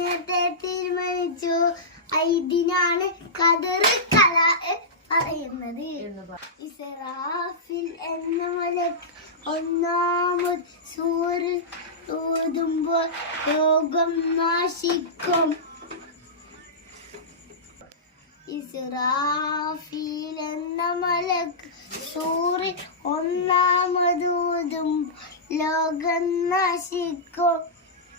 നേരത്തെ തീരുമാനിച്ചു. ഇതിനാണ് കതർ കല പറയുന്നത്. ഇസറാഫിൽ എന്ന മലക്ക് ഒന്നാമത് സൂര് ഊതുമ്പോൾ രോഗം നാശിക്കും. ഇസ്രാഫീൽ എന്ന മലക്ക് സൂറിൽ ഒന്നാമതൂതും ലോകം നശിക്കും.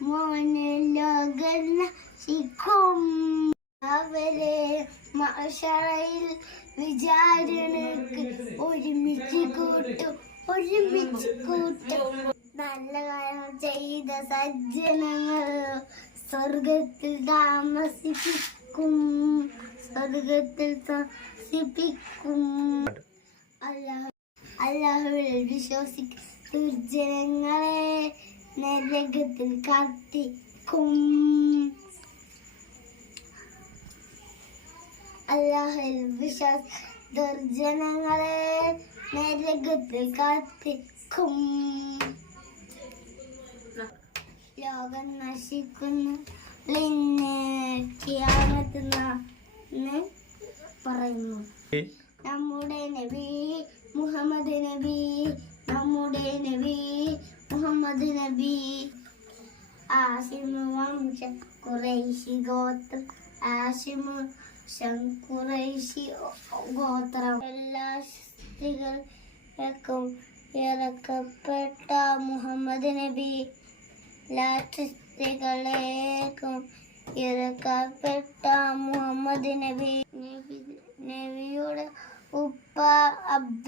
മോന് ലോകം നശിക്കും അവരെ മഷറയിൽ വിചാരണക്ക് ഒരുമിച്ച് കൂട്ടും ഒരുമിച്ച് കൂട്ടും. നല്ല കാര്യം ചെയ്ത സജ്ജനങ്ങൾ സ്വർഗത്തിൽ താമസിപ്പിക്കും സ്വർഗത്തിൽ താമസിപ്പിക്കും. അല്ലാഹു അല്ലാഹുവിൽ വിശ്വസിക്കും ദുർജനങ്ങളെ നരകത്തിൽ കത്തിക്കും അല്ലാഹുവിൽ വിശ്വാസ ദുർജനങ്ങളെ നരകത്തിൽ കത്തിക്കും ലോകം നശിക്കുന്നു. പറയുന്നു. നമ്മുടെ നബി മുഹമ്മദ് നബി നമ്മുടെ നബി മുഹമ്മദ് നബി ആസിമ വംശ കുറേശി ഗോത്രം ആസിമ കുറേശി ഗോത്രം. എല്ലാ സ്ത്രീകൾക്കും ഇറക്കപ്പെട്ട മുഹമ്മദ് നബി എല്ലാ സ്ത്രീകളേക്കും ഇറക്കപ്പെട്ട മുഹമ്മദ് നബി. നബി നബിയുടെ ഉപ്പ അബ്ദുള്ള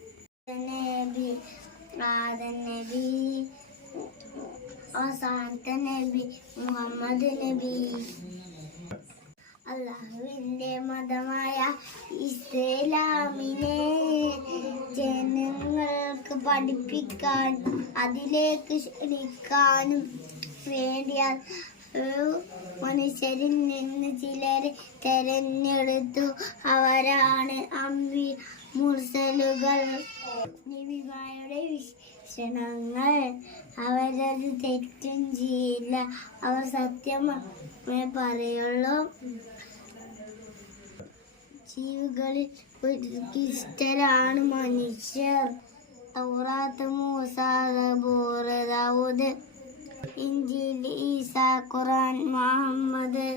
നബി മുഹമ്മദ് നബി. അള്ളാഹുവിന്റെ മതമായ ഇസ്ലാമിനെ ജനങ്ങൾക്ക് പഠിപ്പിക്കാൻ അതിലേക്ക് ക്ഷണിക്കാനും വേണ്ടിയാൽ മനുഷ്യരിൽ നിന്ന് ചിലരെ തെരഞ്ഞെടുത്തു. അവരാണ് അമ്പി മുർസലുകൾ. നബിമാരുടെ വിശേഷണങ്ങൾ അവരത് തെറ്റും ചെയ്യില്ല. അവർ സത്യമേ പറയുള്ളൂ. ജീവികളിൽ ഉത്കൃഷ്ടരാണ് മനുഷ്യർ. തൗറാത്ത് ദാവൂദ് ഖുറാൻ മുഹമ്മദ്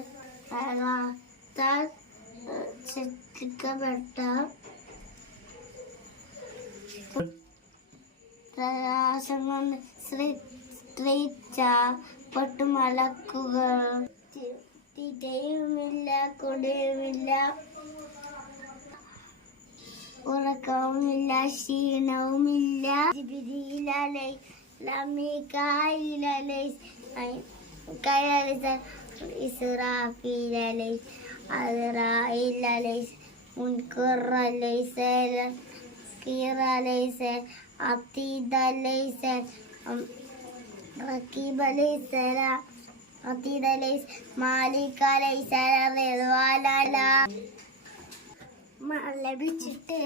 സൃഷ്ടിക്കപ്പെട്ട പ്രകാശം കൊണ്ട് സൃഷ്ടിച്ച പൊട്ടുമലക്കുകൾ തിരയുമില്ല കൊടിയുമില്ല. ഉറക്കവുമില്ല ക്ഷീണവുമില്ല. ജിബിരിയിലലൈ السلام കൈലലൈ عليه السلام മുൻകുറലൈ عليه അത്തീദലൈസ റക്കീബലൈസല അത്തീദലൈസ് മാലിക്കലൈസല റിദ്വാലല. മഴ ലഭിച്ചിട്ട്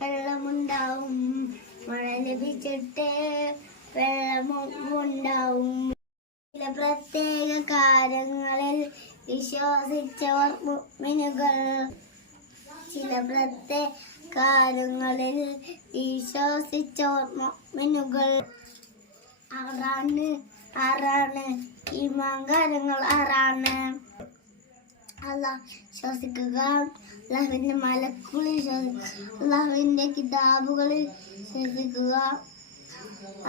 വെള്ളമുണ്ടാവും. മഴ ലഭിച്ചിട്ട് വെള്ളമുണ്ടാവും. ചില പ്രത്യേക കാര്യങ്ങളിൽ വിശ്വസിച്ചവർ മുഅ്മിനുകൾ ചില പ്രത്യേക കാര്യങ്ങളിൽ വിശ്വസിച്ചവർ മുഅ്മിനുകൾ ആറാണ് ആറാണ്. ഈമാൻ കാര്യങ്ങൾ ആറാണ്. ശ്വസിക്കുക അള്ളാഹുവിന്റെ മലക്കുകളിൽ അള്ളാഹുവിന്റെ കിതാബുകളിൽ ശ്വസിക്കുക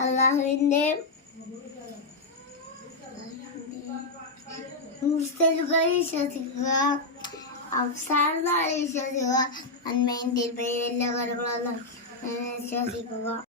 അള്ളാഹുവിന്റെ മുസ്തലുകളിൽ ശ്വസിക്കുക അവസാന നാളിൽ വിശ്വസിക്കുക. നന്മയും തിന്മയും എല്ലാ കാര്യങ്ങളും അള്ളാഹ് ശ്വസിക്കുക